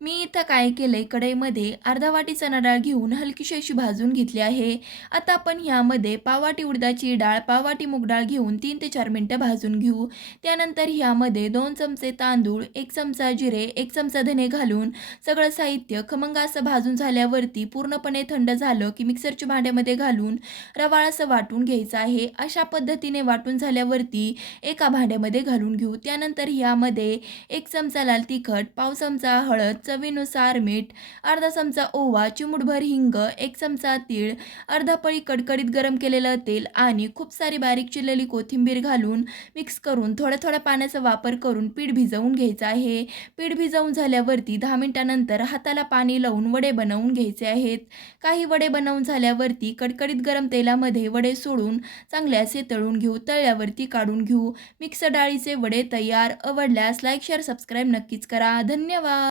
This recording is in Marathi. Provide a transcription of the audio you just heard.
मी इथं काय केलंय, कढईमध्ये अर्धा वाटी चणा डाळ घेऊन हलकीशी अशी भाजून घेतली आहे. आता आपण ह्यामध्ये पाव वाटी उडदाची डाळ, पाव वाटी मूग डाळ घेऊन 3 ते 4 मिनिटं भाजून घेऊ. त्यानंतर ह्यामध्ये 2 चमचे तांदूळ, 1 चमचा जिरे, 1 चमचा धने घालून सगळं साहित्य खमंग असं भाजून झाल्यावरती पूर्णपणे थंड झालं की मिक्सरच्या भांड्यामध्ये घालून रवाळ असं वाटून घ्यायचं आहे. अशा पद्धतीने वाटून झाल्यावरती एका भांड्यामध्ये घालून घेऊ. त्यानंतर ह्यामध्ये 1 चमचा लाल तिखट, पाव चमचा हळद, चवीनुसार मीठ, अर्धा चमचा ओवा, चिमूटभर हिंग, 1 चमचा तीळ, अर्धा पळी कडकडीत गरम केलेलं तेल आणि खूप सारी बारीक चिरलेली कोथिंबीर घालून मिक्स करून थोड्या-थोड्या पाण्याचा वापर करून पीठ भिजवून घ्यायचं आहे. पीठ भिजवून झाल्यावरती 10 मिनिटानंतर हाताला पाणी लावून वडे बनवून घ्यायचे आहेत. काही वडे बनवून झाल्यावरती कडकडीत गरम तेलामध्ये वडे सोडून चांगले असे तळून घेऊ. तळल्यावरती काढून घेऊ. मिक्स डाळीचे वडे तयार. आवडल्यास लाईक, शेअर, सबस्क्राईब नक्कीच करा. धन्यवाद.